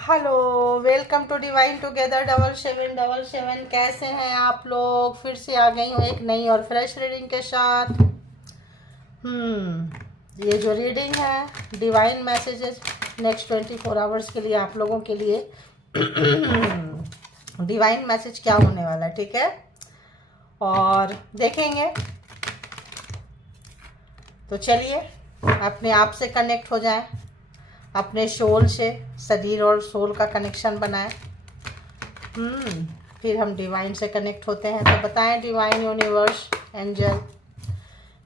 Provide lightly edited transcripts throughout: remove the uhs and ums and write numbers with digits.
Hello, welcome to Divine Together 7777। कैसे हैं आप लोग? फिर से आ गई हूँ एक नई और फ्रेश रीडिंग के साथ। ये जो रीडिंग है डिवाइन मैसेजेस नेक्स्ट 24 आवर्स के लिए आप लोगों के लिए डिवाइन मैसेज क्या होने वाला है, ठीक है? और देखेंगे। तो चलिए अपने आप से कनेक्ट हो जाएं, अपने सोल से, शरीर और सोल का कनेक्शन बनाएं। फिर हम डिवाइन से कनेक्ट होते हैं। तो बताएं डिवाइन, यूनिवर्स, एंजल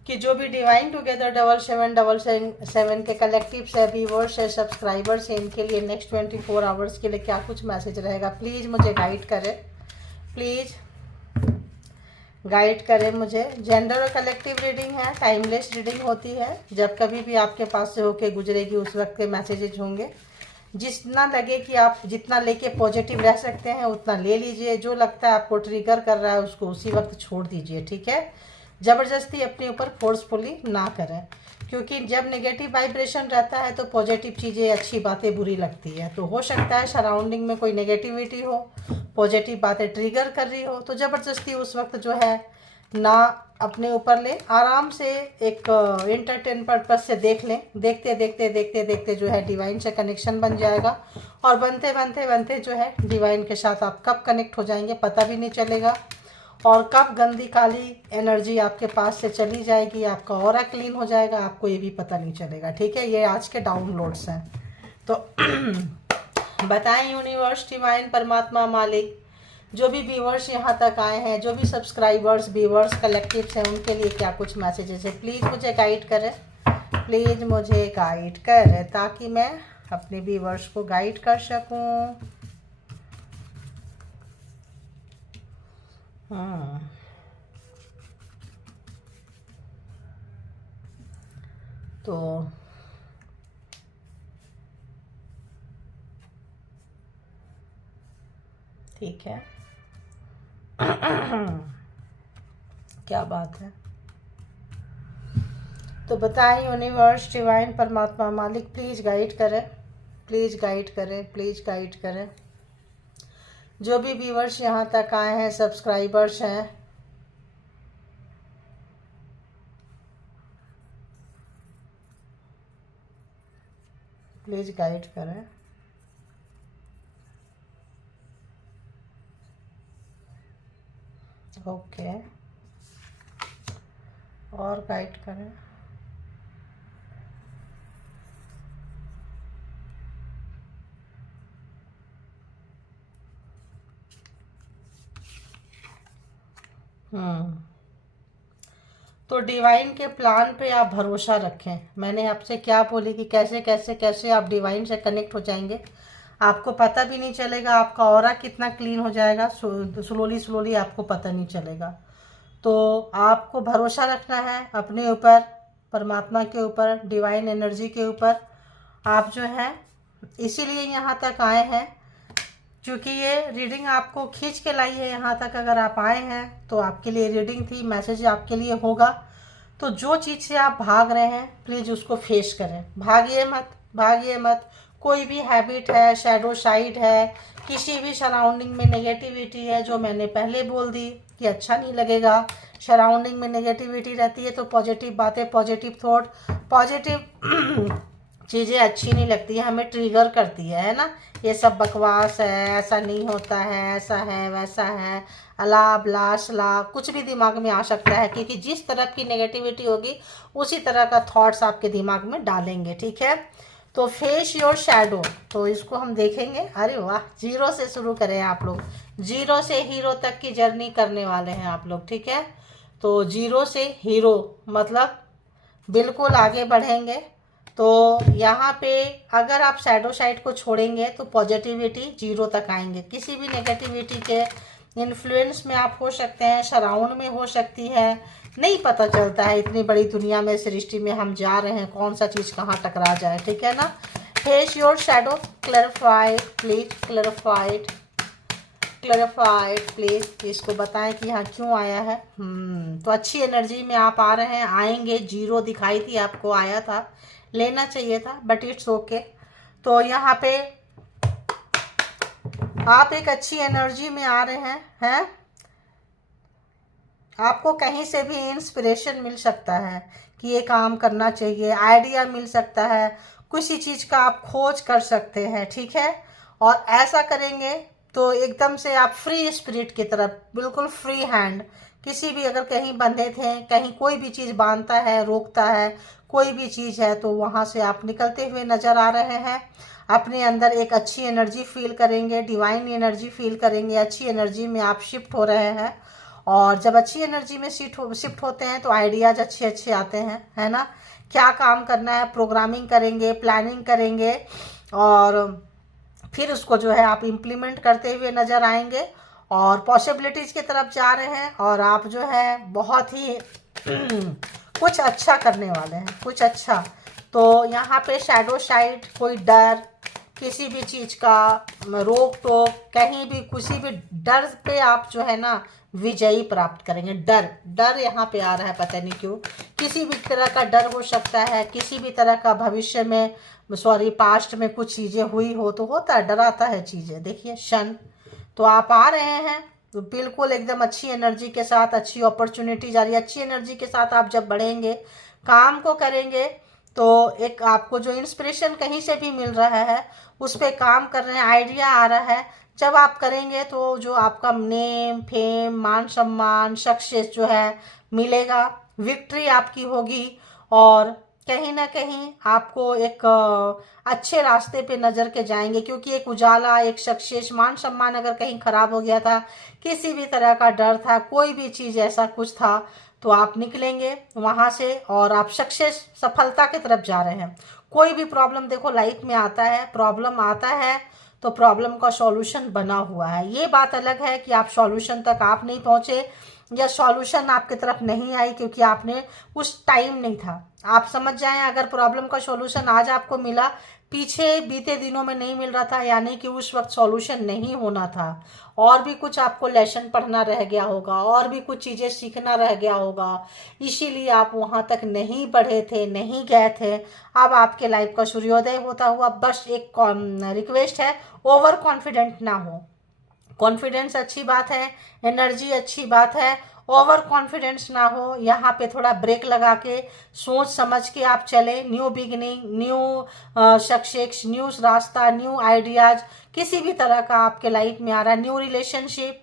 कि जो भी डिवाइन टुगेदर 7777 के कलेक्टिव से, व्यूवर्स से, सब्सक्राइबर्स हैं, इनके लिए नेक्स्ट 24 आवर्स के लिए क्या कुछ मैसेज रहेगा। प्लीज़ मुझे गाइड करें, प्लीज़ गाइड करें मुझे। जेंडर और कलेक्टिव रीडिंग है, टाइमलेस रीडिंग होती है। जब कभी भी आपके पास से होके गुजरेगी उस वक्त के मैसेजेज होंगे। जितना लगे कि आप जितना लेके पॉजिटिव रह सकते हैं उतना ले लीजिए। जो लगता है आपको ट्रिगर कर रहा है उसको उसी वक्त छोड़ दीजिए, ठीक है? ज़बरदस्ती अपने ऊपर फोर्सफुली ना करें, क्योंकि जब नेगेटिव वाइब्रेशन रहता है तो पॉजिटिव चीज़ें, अच्छी बातें बुरी लगती है। तो हो सकता है सराउंडिंग में कोई नेगेटिविटी हो, पॉजिटिव बातें ट्रिगर कर रही हो, तो ज़बरदस्ती उस वक्त जो है ना अपने ऊपर ले। आराम से एक इंटरटेन पर्पज से देख लें। देखते देखते देखते देखते जो है डिवाइन से कनेक्शन बन जाएगा, और बनते बनते बनते जो है डिवाइन के साथ आप कब कनेक्ट हो जाएंगे पता भी नहीं चलेगा, और कब गंदी काली एनर्जी आपके पास से चली जाएगी, आपका ऑरा क्लीन हो जाएगा, आपको ये भी पता नहीं चलेगा, ठीक है? ये आज के डाउनलोड्स हैं। तो बताएं यूनिवर्स, डिवाइन, परमात्मा, मालिक, जो भी व्यूवर्स यहाँ तक आए हैं, जो भी सब्सक्राइबर्स, व्यूवर्स, कलेक्टिव्स हैं, उनके लिए क्या कुछ मैसेजेस है। प्लीज़ मुझे गाइड करें, प्लीज़ मुझे गाइड करें, ताकि मैं अपने व्यूवर्स को गाइड कर सकूं। तो ठीक है। क्या बात है। तो बताएं यूनिवर्स, डिवाइन, परमात्मा, मालिक, प्लीज़ गाइड करें, प्लीज़ गाइड करें, प्लीज़ गाइड करें। जो भी व्यूवर्स यहाँ तक आए हैं, सब्सक्राइबर्स हैं, प्लीज़ गाइड करें। ओके, और गाइड करें। तो डिवाइन के प्लान पे आप भरोसा रखें। मैंने आपसे क्या बोली कि कैसे कैसे कैसे आप डिवाइन से कनेक्ट हो जाएंगे, आपको पता भी नहीं चलेगा, आपका ऑरा कितना क्लीन हो जाएगा, स्लोली स्लोली आपको पता नहीं चलेगा। तो आपको भरोसा रखना है अपने ऊपर, परमात्मा के ऊपर, डिवाइन एनर्जी के ऊपर। आप जो है इसीलिए यहाँ तक आए हैं, क्योंकि ये रीडिंग आपको खींच के लाई है यहाँ तक। अगर आप आए हैं तो आपके लिए रीडिंग थी, मैसेज आपके लिए होगा। तो जो चीज़ से आप भाग रहे हैं प्लीज़ उसको फेस करें, भागिए मत, भागिए मत। कोई भी हैबिट है, शैडो साइड है, किसी भी सराउंडिंग में नेगेटिविटी है, जो मैंने पहले बोल दी कि अच्छा नहीं लगेगा। सराउंडिंग में नेगेटिविटी रहती है तो पॉजिटिव बातें, पॉजिटिव थॉट, पॉजिटिव चीज़ें अच्छी नहीं लगती है, हमें ट्रिगर करती है ना? ये सब बकवास है, ऐसा नहीं होता है, ऐसा है, वैसा है, अला ब्ला सला, कुछ भी दिमाग में आ सकता है, क्योंकि जिस तरह की नेगेटिविटी होगी उसी तरह का थॉट्स आपके दिमाग में डालेंगे, ठीक है? तो फेस योर शैडो, तो इसको हम देखेंगे। अरे वाह, जीरो से शुरू करें आप लोग, जीरो से हीरो तक की जर्नी करने वाले हैं आप लोग, ठीक है? तो जीरो से हीरो मतलब बिल्कुल आगे बढ़ेंगे। तो यहाँ पे अगर आप शैडो साइड को छोड़ेंगे तो पॉजिटिविटी जीरो तक आएंगे। किसी भी नेगेटिविटी के इन्फ्लुएंस में आप हो सकते हैं, सराउंड में हो सकती है, नहीं पता चलता है। इतनी बड़ी दुनिया में, सृष्टि में हम जा रहे हैं, कौन सा चीज़ कहाँ टकरा जाए, ठीक है ना? Face your shadow, clarified please, clarified, clarified please. इसको बताएं कि यहाँ क्यों आया है। तो अच्छी एनर्जी में आप आ रहे हैं, आएंगे। जीरो दिखाई थी आपको, आया था, लेना चाहिए था, बट इट्स ओके। तो यहाँ पे आप एक अच्छी एनर्जी में आ रहे हैं। आपको कहीं से भी इंस्पिरेशन मिल सकता है कि ये काम करना चाहिए, आइडिया मिल सकता है, किसी चीज़ का आप खोज कर सकते हैं, ठीक है। और ऐसा करेंगे तो एकदम से आप फ्री स्पिरिट की तरफ, बिल्कुल फ्री हैंड, किसी भी अगर कहीं बंधे थे, कहीं कोई भी चीज़ बांधता है, रोकता है, कोई भी चीज़ है, तो वहाँ से आप निकलते हुए नज़र आ रहे हैं। अपने अंदर एक अच्छी एनर्जी फील करेंगे, डिवाइन एनर्जी फील करेंगे, अच्छी एनर्जी में आप शिफ्ट हो रहे हैं। और जब अच्छी एनर्जी में शिफ्ट होते हैं तो आइडियाज अच्छे अच्छे आते हैं, है ना। क्या काम करना है, प्रोग्रामिंग करेंगे, प्लानिंग करेंगे, और फिर उसको जो है आप इम्प्लीमेंट करते हुए नज़र आएंगे और पॉसिबिलिटीज़ की तरफ जा रहे हैं। और आप जो है बहुत ही कुछ अच्छा करने वाले हैं, कुछ अच्छा। तो यहाँ पे शैडो साइड, कोई डर, किसी भी चीज़ का रोक टोक, कहीं भी किसी भी डर पे आप जो है ना विजयी प्राप्त करेंगे। डर डर यहाँ पे आ रहा है, पता नहीं क्यों। किसी भी तरह का डर हो सकता है, किसी भी तरह का भविष्य में, सॉरी पास्ट में कुछ चीज़ें हुई हो तो होता है, डराता है चीज़ें। देखिए शन, तो आप आ रहे हैं तो बिल्कुल एकदम अच्छी एनर्जी के साथ, अच्छी अपॉर्चुनिटी आ रही है। अच्छी एनर्जी के साथ आप जब बढ़ेंगे, काम को करेंगे, तो एक आपको जो इंस्पिरेशन कहीं से भी मिल रहा है उस पर काम कर रहे हैं, आइडिया आ रहा है। जब आप करेंगे तो जो आपका नेम, फेम, मान सम्मान, सक्सेस जो है मिलेगा, विक्ट्री आपकी होगी। और कहीं ना कहीं आपको एक अच्छे रास्ते पे नज़र के जाएंगे, क्योंकि एक उजाला, एक सक्सेस, मान सम्मान अगर कहीं खराब हो गया था, किसी भी तरह का डर था, कोई भी चीज़ ऐसा कुछ था, तो आप निकलेंगे वहाँ से और आप सक्सेस, सफलता की तरफ जा रहे हैं। कोई भी प्रॉब्लम देखो लाइफ में आता है, प्रॉब्लम आता है तो प्रॉब्लम का सॉल्यूशन बना हुआ है। ये बात अलग है कि आप सॉल्यूशन तक आप नहीं पहुँचे या सॉल्यूशन आपकी तरफ नहीं आई क्योंकि आपने उस टाइम नहीं था। आप समझ जाएं, अगर प्रॉब्लम का सॉल्यूशन आज आपको मिला, पीछे बीते दिनों में नहीं मिल रहा था, यानी कि उस वक्त सॉल्यूशन नहीं होना था। और भी कुछ आपको लेसन पढ़ना रह गया होगा, और भी कुछ चीज़ें सीखना रह गया होगा, इसीलिए आप वहाँ तक नहीं बढ़े थे, नहीं गए थे। अब आपके लाइफ का सूर्योदय होता हुआ, बस एक रिक्वेस्ट है, ओवर कॉन्फिडेंट ना हो। कॉन्फिडेंस अच्छी बात है, एनर्जी अच्छी बात है, ओवर कॉन्फिडेंस ना हो। यहाँ पे थोड़ा ब्रेक लगा के सोच समझ के आप चले। New beginning, new success, new रास्ता, न्यू आइडियाज किसी भी तरह का आपके लाइफ में आ रहा है। न्यू रिलेशनशिप,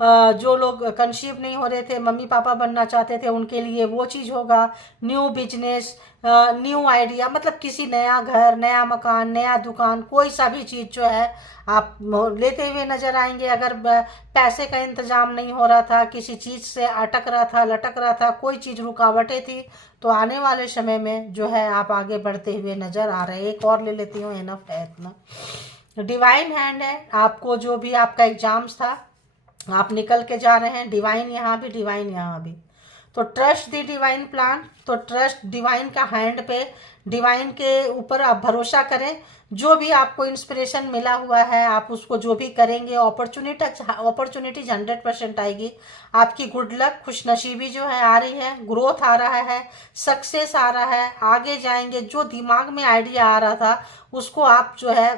जो लोग कंसीव नहीं हो रहे थे, मम्मी पापा बनना चाहते थे, उनके लिए वो चीज़ होगा। न्यू बिजनेस, न्यू आइडिया, मतलब किसी नया घर, नया मकान, नया दुकान, कोई सा भी चीज़ जो है आप लेते हुए नजर आएंगे। अगर पैसे का इंतजाम नहीं हो रहा था, किसी चीज़ से अटक रहा था, लटक रहा था, कोई चीज़ रुकावटें थी, तो आने वाले समय में जो है आप आगे बढ़ते हुए नजर आ रहे हैं। एक और ले लेती हूँ, इनफ है इतना। डिवाइन हैंड है, आपको जो भी आपका एग्जाम्स था आप निकल के जा रहे हैं। डिवाइन यहाँ भी, डिवाइन यहाँ भी। तो ट्रस्ट दी डिवाइन प्लान, तो ट्रस्ट डिवाइन का हैंड पे, डिवाइन के ऊपर आप भरोसा करें। जो भी आपको इंस्पिरेशन मिला हुआ है आप उसको जो भी करेंगे, अपॉर्चुनिटीज 100% आएगी। आपकी गुड लक, खुशनसीबी जो है आ रही है, ग्रोथ आ रहा है, सक्सेस आ रहा है, आगे जाएंगे। जो दिमाग में आइडिया आ रहा था उसको आप जो है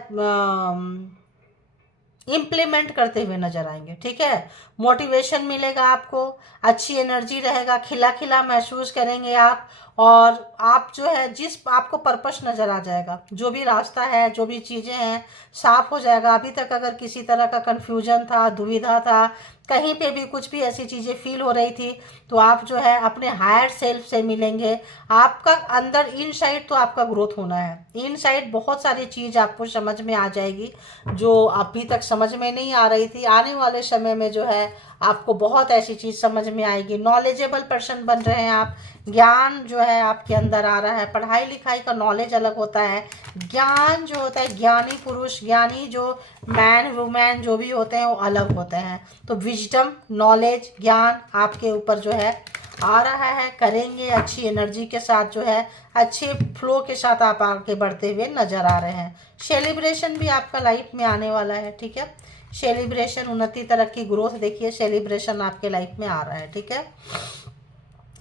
इम्प्लीमेंट करते हुए नजर आएंगे, ठीक है। मोटिवेशन मिलेगा आपको, अच्छी एनर्जी रहेगा, खिला खिला महसूस करेंगे आप। और आप जो है जिस आपको पर्पस नजर आ जाएगा, जो भी रास्ता है, जो भी चीज़ें हैं साफ हो जाएगा। अभी तक अगर किसी तरह का कंफ्यूजन था, दुविधा था, कहीं पे भी कुछ भी ऐसी चीज़ें फील हो रही थी, तो आप जो है अपने हायर सेल्फ से मिलेंगे। आपका अंदर इनसाइड तो आपका ग्रोथ होना है, इनसाइड बहुत सारी चीज़ आपको समझ में आ जाएगी जो अभी तक समझ में नहीं आ रही थी। आने वाले समय में जो है आपको बहुत ऐसी चीज़ समझ में आएगी। नॉलेजेबल पर्सन बन रहे हैं आप, ज्ञान जो है आपके अंदर आ रहा है। पढ़ाई लिखाई का नॉलेज अलग होता है, ज्ञान जो होता है, ज्ञानी पुरुष, ज्ञानी जो मैन वुमेन जो भी होते हैं वो अलग होते हैं। तो विजडम, नॉलेज, ज्ञान आपके ऊपर जो है आ रहा है। करेंगे अच्छी एनर्जी के साथ, जो है अच्छे फ्लो के साथ आप आगे बढ़ते हुए नजर आ रहे हैं। सेलिब्रेशन भी आपका लाइफ में आने वाला है, ठीक है। सेलिब्रेशन, उन्नति, तरक्की, ग्रोथ, देखिए सेलिब्रेशन आपके लाइफ में आ रहा है, ठीक है।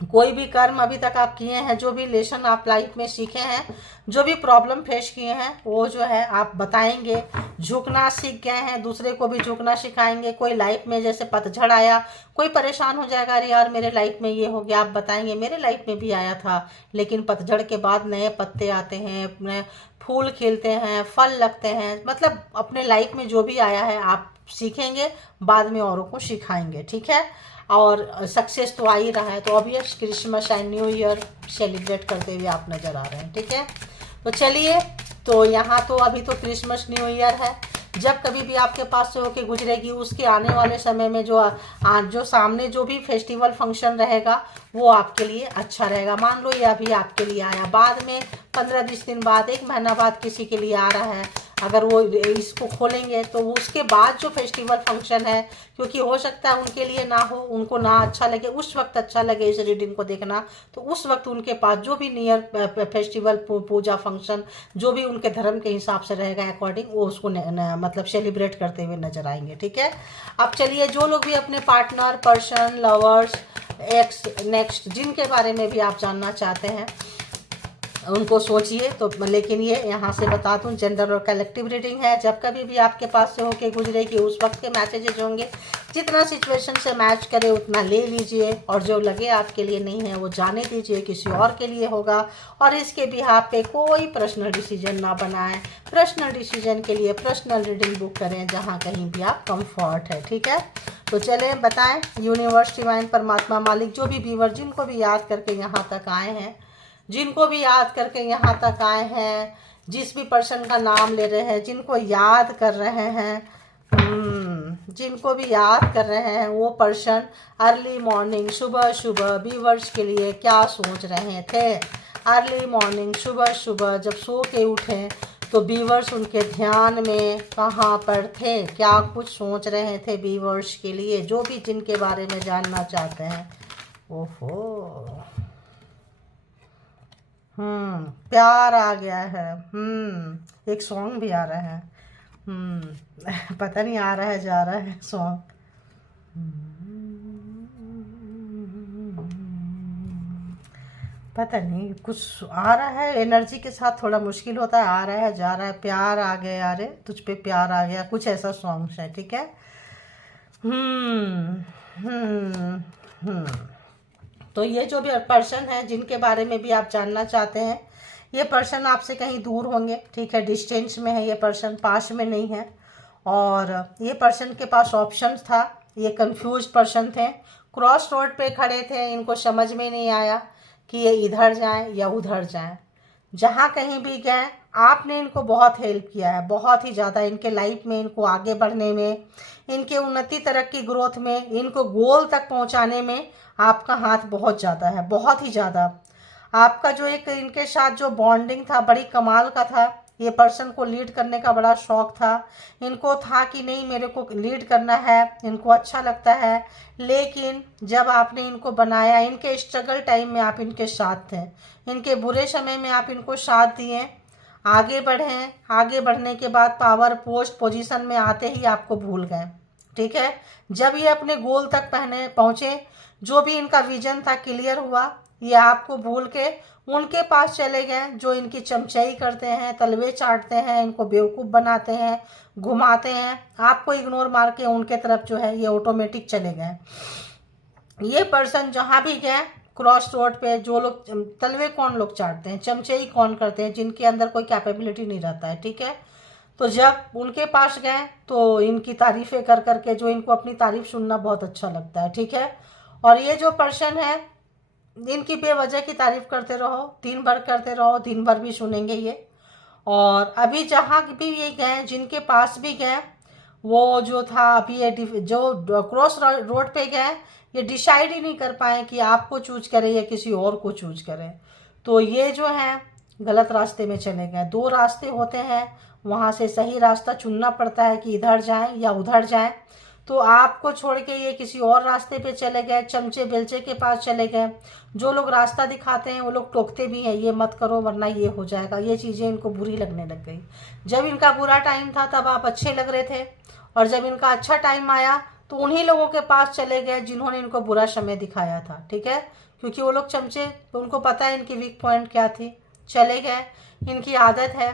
कोई भी कर्म अभी तक आप किए हैं, जो भी लेसन आप लाइफ में सीखे हैं, जो भी प्रॉब्लम फेस किए हैं, वो जो है आप बताएंगे। झुकना सीख गए हैं, दूसरे को भी झुकना सिखाएंगे। कोई लाइफ में जैसे पतझड़ आया, कोई परेशान हो जाएगा, अरे यार मेरे लाइफ में ये हो गया, आप बताएंगे मेरे लाइफ में भी आया था, लेकिन पतझड़ के बाद नए पत्ते आते हैं, नए फूल खिलते हैं, फल लगते हैं। मतलब अपने लाइफ में जो भी आया है आप सीखेंगे, बाद में औरों को सिखाएंगे, ठीक है। और सक्सेस तो आ ही रहा है, तो obvious Christmas and new year celebrate करते हुए आप नज़र आ रहे हैं, ठीक है। तो चलिए, तो यहाँ तो अभी तो क्रिसमस न्यू ईयर है, जब कभी भी आपके पास से होके गुजरेगी, उसके आने वाले समय में जो सामने जो भी फेस्टिवल फंक्शन रहेगा वो आपके लिए अच्छा रहेगा। मान लो ये अभी आपके लिए आया, बाद में 15-20 दिन बाद, 1 महीना बाद किसी के लिए आ रहा है, अगर वो इसको खोलेंगे तो उसके बाद जो फेस्टिवल फंक्शन है, क्योंकि हो सकता है उनके लिए ना हो, उनको ना अच्छा लगे, उस वक्त अच्छा लगे इस रीडिंग को देखना, तो उस वक्त उनके पास जो भी नियर फेस्टिवल पूजा फंक्शन जो भी उनके धर्म के हिसाब से रहेगा अकॉर्डिंग, वो उसको मतलब सेलिब्रेट करते हुए नजर आएंगे, ठीक है। अब चलिए, जो लोग भी अपने partner, person, lovers, x, next, जिनके बारे में भी आप जानना चाहते हैं उनको सोचिए। तो लेकिन ये यहाँ से बता दूँ, जनरल और कलेक्टिव रीडिंग है, जब कभी भी आपके पास से होके गुजरेगी उस वक्त के मैसेजेज होंगे, जितना सिचुएशन से मैच करे उतना ले लीजिए, और जो लगे आपके लिए नहीं है वो जाने दीजिए, किसी और के लिए होगा। और इसके बिहाफ पे कोई पर्सनल डिसीजन ना बनाएं, पर्सनल डिसीजन के लिए पर्सनल रीडिंग बुक करें जहाँ कहीं भी आप कंफर्ट है, ठीक है। तो चलें, बताएं यूनिवर्स, डिवाइन, परमात्मा, मालिक, जो भी व्यूअर जिनको भी याद करके यहाँ तक आए हैं, जिनको भी याद करके यहाँ तक आए हैं, जिस भी पर्सन का नाम ले रहे हैं, जिनको याद कर रहे हैं, जिनको भी याद कर रहे हैं, वो पर्सन अर्ली मॉर्निंग, सुबह सुबह व्यूअर्स के लिए क्या सोच रहे थे। अर्ली मॉर्निंग, सुबह सुबह जब सो के उठे तो व्यूअर्स उनके ध्यान में कहाँ पर थे, क्या कुछ सोच रहे थे व्यूअर्स के लिए, जो भी जिनके बारे में जानना चाहते हैं। ओहो, प्यार आ गया है। एक सॉन्ग भी आ रहा है। पता नहीं आ रहा है जा रहा है सॉन्ग। पता नहीं कुछ आ रहा है, एनर्जी के साथ थोड़ा मुश्किल होता है, आ रहा है जा रहा है। प्यार आ गया रे, तुझ पे प्यार आ गया, कुछ ऐसा सॉन्ग है, ठीक है। तो ये जो भी पर्सन है जिनके बारे में भी आप जानना चाहते हैं, ये पर्सन आपसे कहीं दूर होंगे, ठीक है, डिस्टेंस में है ये पर्सन, पास में नहीं है। और ये पर्सन के पास ऑप्शंस था, ये कंफ्यूज पर्सन थे, क्रॉस रोड पे खड़े थे, इनको समझ में नहीं आया कि ये इधर जाएं या उधर जाएं। जहाँ कहीं भी गए आपने इनको बहुत हेल्प किया है, बहुत ही ज़्यादा, इनके लाइफ में, इनको आगे बढ़ने में, इनके उन्नति तरक्की ग्रोथ में, इनको गोल तक पहुँचाने में आपका हाथ बहुत ज़्यादा है, बहुत ही ज़्यादा। आपका जो एक इनके साथ जो बॉन्डिंग था बड़ी कमाल का था। ये पर्सन को लीड करने का बड़ा शौक था, इनको था कि नहीं मेरे को लीड करना है, इनको अच्छा लगता है। लेकिन जब आपने इनको बनाया, इनके स्ट्रगल टाइम में आप इनके साथ थे, इनके बुरे समय में आप इनको साथ दिए, आगे बढ़े, आगे बढ़ने के बाद पावर पोस्ट पोजीशन में आते ही आपको भूल गए, ठीक है। जब ये अपने गोल तक पहुँचे, जो भी इनका विजन था क्लियर हुआ, ये आपको भूल के उनके पास चले गए जो इनकी चमचाई करते हैं, तलवे चाटते हैं, इनको बेवकूफ़ बनाते हैं, घुमाते हैं, आपको इग्नोर मार के उनके तरफ जो है ये ऑटोमेटिक चले गए। ये पर्सन जहाँ भी गए, क्रॉस रोड पे जो लोग तलवे कौन लोग चाटते हैं, चमचाई कौन करते हैं, जिनके अंदर कोई कैपेबिलिटी नहीं रहता है, ठीक है। तो जब उनके पास गए तो इनकी तारीफ़ें कर करके, जो इनको अपनी तारीफ़ सुनना बहुत अच्छा लगता है, ठीक है। और ये जो पर्सन है, इनकी बेवजह की तारीफ करते रहो, दिन भर करते रहो, दिन भर भी सुनेंगे ये। और अभी जहाँ भी ये गए, जिनके पास भी गए, वो जो था अभी ये जो क्रॉस रोड पे गए, ये डिसाइड ही नहीं कर पाए कि आपको चूज करें या किसी और को चूज करें। तो ये जो है गलत रास्ते में चले गए। 2 रास्ते होते हैं, वहाँ से सही रास्ता चुनना पड़ता है कि इधर जाएं या उधर जाएं। तो आपको छोड़ के ये किसी और रास्ते पे चले गए, चमचे बेलचे के पास चले गए। जो लोग रास्ता दिखाते हैं वो लोग टोकते भी हैं, ये मत करो वरना ये हो जाएगा। ये चीज़ें इनको बुरी लगने लग गई। जब इनका बुरा टाइम था तब आप अच्छे लग रहे थे, और जब इनका अच्छा टाइम आया तो उन्हीं लोगों के पास चले गए जिन्होंने इनको बुरा समय दिखाया था, ठीक है। क्योंकि वो लोग चमचे, तो उनको पता है इनकी वीक पॉइंट क्या थी, चले गए। इनकी आदत है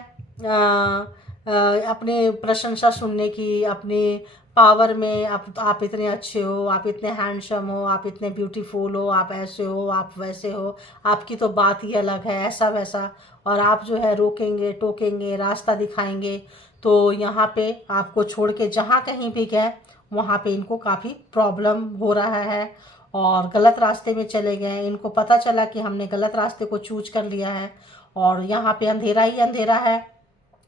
अपनी प्रशंसा सुनने की, अपनी पावर में आप इतने अच्छे हो, आप इतने हैंडसम हो, आप इतने ब्यूटीफुल हो, आप ऐसे हो, आप वैसे हो, आपकी तो बात ही अलग है, ऐसा वैसा। और आप जो है रोकेंगे टोकेंगे, रास्ता दिखाएंगे, तो यहाँ पे आपको छोड़ के जहाँ कहीं भी गए वहाँ पे इनको काफ़ी प्रॉब्लम हो रहा है और गलत रास्ते में चले गए। इनको पता चला कि हमने गलत रास्ते को चूज कर लिया है और यहाँ पे अंधेरा ही अंधेरा है।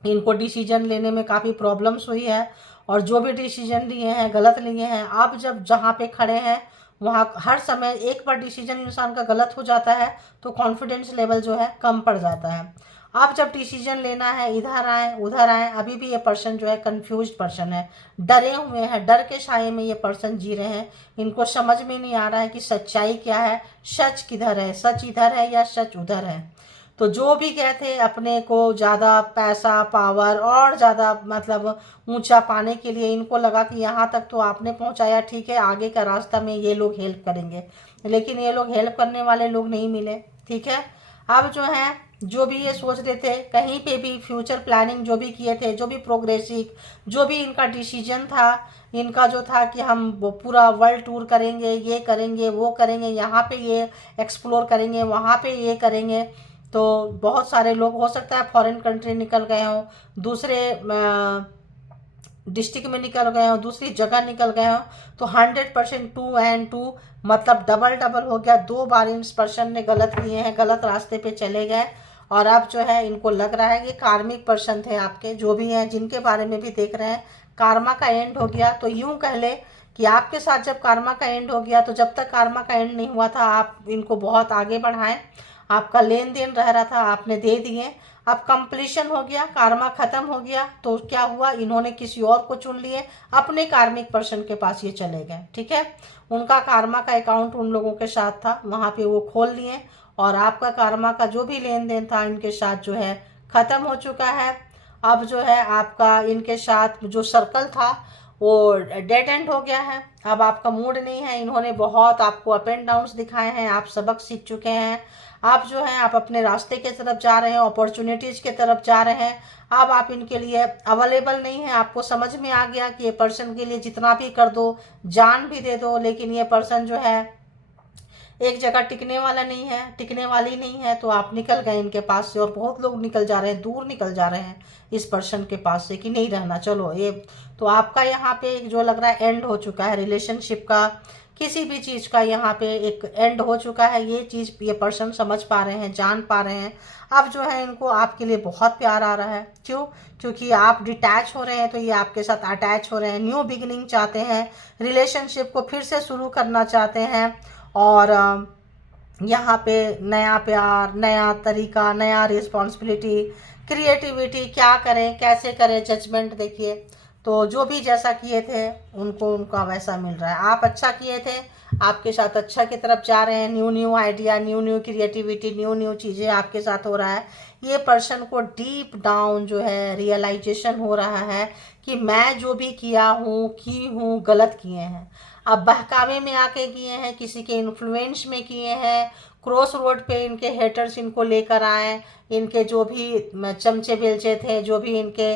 इनको डिसीजन लेने में काफ़ी प्रॉब्लम्स हुई है और जो भी डिसीजन लिए हैं गलत लिए हैं। आप जब जहाँ पे खड़े हैं वहाँ हर समय एक बार डिसीजन इंसान का गलत हो जाता है तो कॉन्फिडेंस लेवल जो है कम पड़ जाता है। आप जब डिसीजन लेना है इधर आए उधर आए, अभी भी ये पर्सन जो है कंफ्यूज पर्सन है, डरे हुए हैं, डर के साये में ये पर्सन जी रहे हैं। इनको समझ में नहीं आ रहा है कि सच्चाई क्या है, सच किधर है, सच इधर है या सच उधर है। तो जो भी गए थे अपने को ज़्यादा पैसा पावर और ज़्यादा मतलब ऊंचा पाने के लिए, इनको लगा कि यहाँ तक तो आपने पहुँचाया, ठीक है आगे का रास्ता में ये लोग हेल्प करेंगे, लेकिन ये लोग हेल्प करने वाले लोग नहीं मिले। ठीक है, अब जो है जो भी ये सोच रहे थे कहीं पे भी फ्यूचर प्लानिंग जो भी किए थे, जो भी प्रोग्रेसिव जो भी इनका डिसीजन था, इनका जो था कि हम वो पूरा वर्ल्ड टूर करेंगे, ये करेंगे वो करेंगे, यहाँ पे ये एक्सप्लोर करेंगे, वहाँ पे ये करेंगे। तो बहुत सारे लोग हो सकता है फॉरेन कंट्री निकल गए हों, दूसरे डिस्ट्रिक्ट में निकल गए हो, दूसरी जगह निकल गए हो, तो 100% 2 एंड 2 मतलब डबल डबल हो गया। 2 बार इस पर्सन ने गलत किए हैं, गलत रास्ते पे चले गए और अब जो है इनको लग रहा है कि कार्मिक पर्सन थे आपके जो भी हैं, जिनके बारे में भी देख रहे हैं कार्मा का एंड हो गया। तो यूं कह ले कि आपके साथ जब कार्मा का एंड हो गया, तो जब तक कार्मा का एंड नहीं हुआ था आप इनको बहुत आगे बढ़ाएं, आपका लेन देन रह रहा था आपने दे दिए, अब कंप्लीशन हो गया, कार्मा खत्म हो गया। तो क्या हुआ, इन्होंने किसी और को चुन लिए, अपने कार्मिक पर्सन के पास ये चले गए। ठीक है, उनका कार्मा का अकाउंट उन लोगों के साथ था, वहां पे वो खोल लिए और आपका कार्मा का जो भी लेन देन था इनके साथ जो है खत्म हो चुका है। अब जो है आपका इनके साथ जो सर्कल था वो डेड एंड हो गया है। अब आपका मूड नहीं है, इन्होंने बहुत आपको अप एंड डाउन्स दिखाए हैं, आप सबक सीख चुके हैं। आप जो है आप अपने रास्ते के तरफ जा रहे हैं, अपॉर्चुनिटीज के तरफ जा रहे हैं। अब आप इनके लिए अवेलेबल नहीं है, आपको समझ में आ गया कि ये पर्सन के लिए जितना भी कर दो, जान भी दे दो, लेकिन ये पर्सन जो है एक जगह टिकने वाला नहीं है, टिकने वाली नहीं है। तो आप निकल गए इनके पास से और बहुत लोग निकल जा रहे हैं, दूर निकल जा रहे हैं इस पर्सन के पास से कि नहीं रहना, चलो ये। तो आपका यहाँ पे जो लग रहा है एंड हो चुका है रिलेशनशिप का, किसी भी चीज़ का यहाँ पे एक एंड हो चुका है। ये चीज़ ये पर्सन समझ पा रहे हैं, जान पा रहे हैं। अब जो है इनको आपके लिए बहुत प्यार आ रहा है। क्यों? क्योंकि आप डिटैच हो रहे हैं तो ये आपके साथ अटैच हो रहे हैं, न्यू बिगिनिंग चाहते हैं, रिलेशनशिप को फिर से शुरू करना चाहते हैं और यहाँ पे नया प्यार, नया तरीका, नया रिस्पॉन्सिबिलिटी, क्रिएटिविटी, क्या करें कैसे करें, जजमेंट देखिए। तो जो भी जैसा किए थे उनको उनका वैसा मिल रहा है। आप अच्छा किए थे, आपके साथ अच्छा की तरफ जा रहे हैं, new new idea, new new creativity, new new चीज़ें आपके साथ हो रहा है। ये पर्सन को डीप डाउन जो है रियलाइजेशन हो रहा है कि मैं जो भी किया हूँ की हूँ गलत किए हैं। अब बहकावे में आके किए हैं, किसी के इन्फ्लुएंस में किए हैं, क्रॉस रोड पे इनके हेटर्स इनको लेकर आए, इनके जो भी चमचे बेलचे थे, जो भी इनके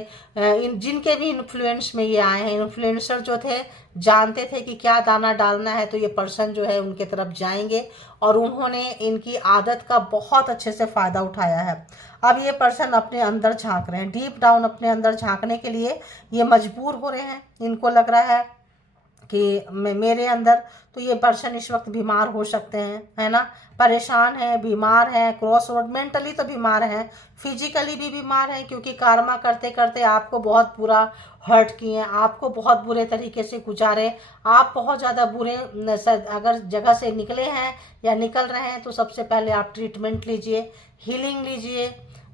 जिनके भी इन्फ्लुएंस में ये आए हैं, इन्फ्लुएंसर जो थे जानते थे कि क्या दाना डालना है, तो ये पर्सन जो है उनके तरफ जाएंगे और उन्होंने इनकी आदत का बहुत अच्छे से फ़ायदा उठाया है। अब ये पर्सन अपने अंदर झांक रहे हैं, डीप डाउन अपने अंदर झांकने के लिए ये मजबूर हो रहे हैं। इनको लग रहा है कि मेरे अंदर, तो ये पर्सन इस वक्त बीमार हो सकते हैं, है ना, परेशान है, बीमार है, क्रॉस रोड, मेंटली तो बीमार है, फिजिकली भी बीमार है, क्योंकि कार्मा करते करते आपको बहुत बुरा हर्ट किए, आपको बहुत बुरे तरीके से गुजारे, आप बहुत ज़्यादा बुरे अगर जगह से निकले हैं या निकल रहे हैं तो सबसे पहले आप ट्रीटमेंट लीजिए, हीलिंग लीजिए,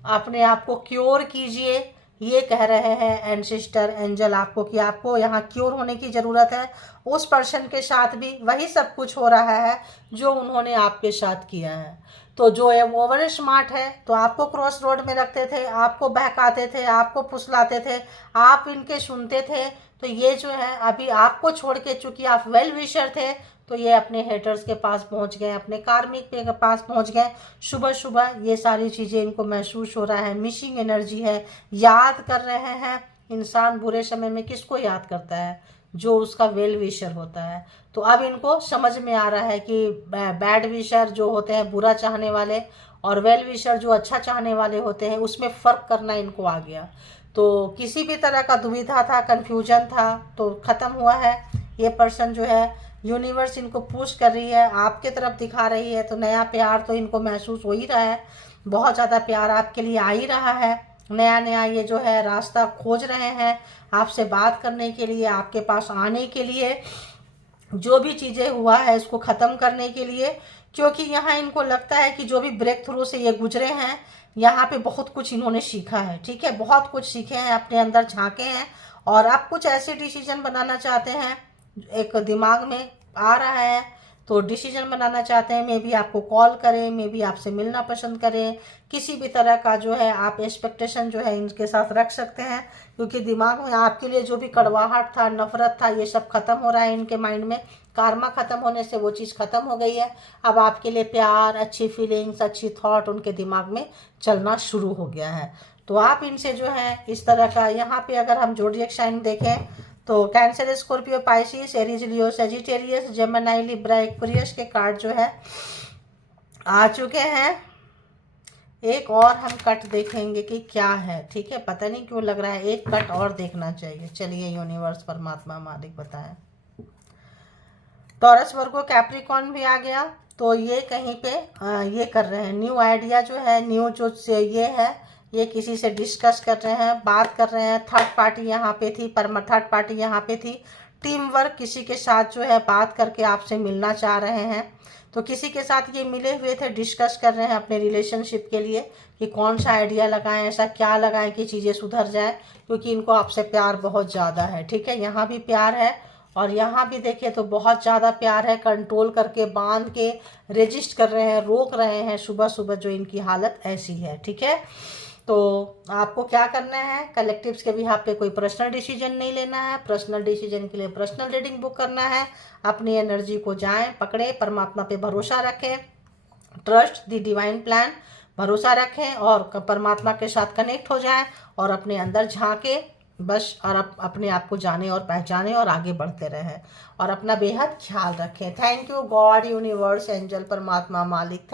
अपने आप को क्योर कीजिए। ये कह रहे हैं एंसेस्टर एंजल आपको कि आपको यहाँ क्योर होने की ज़रूरत है। उस पर्सन के साथ भी वही सब कुछ हो रहा है जो उन्होंने आपके साथ किया है। तो जो है ओवर स्मार्ट है, तो आपको क्रॉस रोड में रखते थे, आपको बहकाते थे, आपको फुसलाते थे, आप इनके सुनते थे। तो ये जो है अभी आपको छोड़ के, चूंकि आप वेल विशर थे तो ये अपने हेटर्स के पास पहुंच गए, अपने कार्मिक के पास पहुंच गए। सुबह सुबह ये सारी चीज़ें इनको महसूस हो रहा है, मिसिंग एनर्जी है, याद कर रहे हैं। इंसान बुरे समय में किसको याद करता है? जो उसका वेल विशर होता है। तो अब इनको समझ में आ रहा है कि बैड विशर जो होते हैं, बुरा चाहने वाले, और वेल विशर जो अच्छा चाहने वाले होते हैं, उसमें फ़र्क करना इनको आ गया। तो किसी भी तरह का दुविधा था, कन्फ्यूजन था, तो ख़त्म हुआ है। ये पर्सन जो है, यूनिवर्स इनको पुश कर रही है, आपके तरफ दिखा रही है। तो नया प्यार तो इनको महसूस हो ही रहा है, बहुत ज़्यादा प्यार आपके लिए आ ही रहा है। नया नया ये जो है रास्ता खोज रहे हैं आपसे बात करने के लिए, आपके पास आने के लिए, जो भी चीज़ें हुआ है इसको ख़त्म करने के लिए। क्योंकि यहाँ इनको लगता है कि जो भी ब्रेक थ्रू से ये गुजरे हैं, यहाँ पे बहुत कुछ इन्होंने सीखा है, ठीक है, बहुत कुछ सीखे हैं, अपने अंदर झांके हैं। और आप कुछ ऐसे डिसीजन बनाना चाहते हैं, एक दिमाग में आ रहा है, तो डिसीजन बनाना चाहते हैं। मे बी आपको कॉल करें, मे बी आपसे मिलना पसंद करें, किसी भी तरह का जो है आप एक्सपेक्टेशन जो है इनके साथ रख सकते हैं। क्योंकि दिमाग में आपके लिए जो भी कड़वाहट था, नफरत था, ये सब खत्म हो रहा है इनके माइंड में। कार्मा खत्म होने से वो चीज़ खत्म हो गई है। अब आपके लिए प्यार, अच्छी फीलिंग्स, अच्छी थॉट उनके दिमाग में चलना शुरू हो गया है। तो आप इनसे जो है इस तरह का, यहाँ पे अगर हम ज़ोडिएक साइन देखें तो कैंसर, स्कॉर्पियो, पाइसिस, एरीज, लियो, सेजिटेरियस, जेमिनी, लिब्रा, एक्वेरियस के कार्ड जो है आ चुके हैं। एक और हम कट देखेंगे कि क्या है, ठीक है, पता नहीं क्यों लग रहा है एक कट और देखना चाहिए। चलिए यूनिवर्स, परमात्मा, मालिक बताएं। टॉरस, वर्गो, कैप्रिकॉर्न भी आ गया। तो ये कहीं पे ये कर रहे हैं, न्यू आइडिया जो है, न्यू जो ये है, ये किसी से डिस्कस कर रहे हैं, बात कर रहे हैं। थर्ड पार्टी यहाँ पे थी, थर्ड पार्टी यहाँ पे थी। टीम वर्क, किसी के साथ जो है बात करके आपसे मिलना चाह रहे हैं। तो किसी के साथ ये मिले हुए थे, डिस्कस कर रहे हैं अपने रिलेशनशिप के लिए कि कौन सा आइडिया लगाएं, ऐसा क्या लगाएं कि चीज़ें सुधर जाए। क्योंकि इनको आपसे प्यार बहुत ज़्यादा है, ठीक है, यहाँ भी प्यार है और यहाँ भी देखिए तो बहुत ज़्यादा प्यार है। कंट्रोल करके, बांध के रेजिस्ट कर रहे हैं, रोक रहे हैं सुबह सुबह, जो इनकी हालत ऐसी है, ठीक है। तो आपको क्या करना है, कलेक्टिव्स के बिहाफ पे कोई पर्सनल डिसीजन नहीं लेना है। पर्सनल डिसीजन के लिए पर्सनल रीडिंग बुक करना है। अपनी एनर्जी को जाएं, पकड़े, परमात्मा पे भरोसा रखें, ट्रस्ट द डिवाइन प्लान, भरोसा रखें और परमात्मा के साथ कनेक्ट हो जाएं और अपने अंदर झांके बस, और अपने आप को जाने और पहचाने और आगे बढ़ते रहें और अपना बेहद ख्याल रखें। Thank you God, universe, angel, परमात्मा, मालिक। थैंक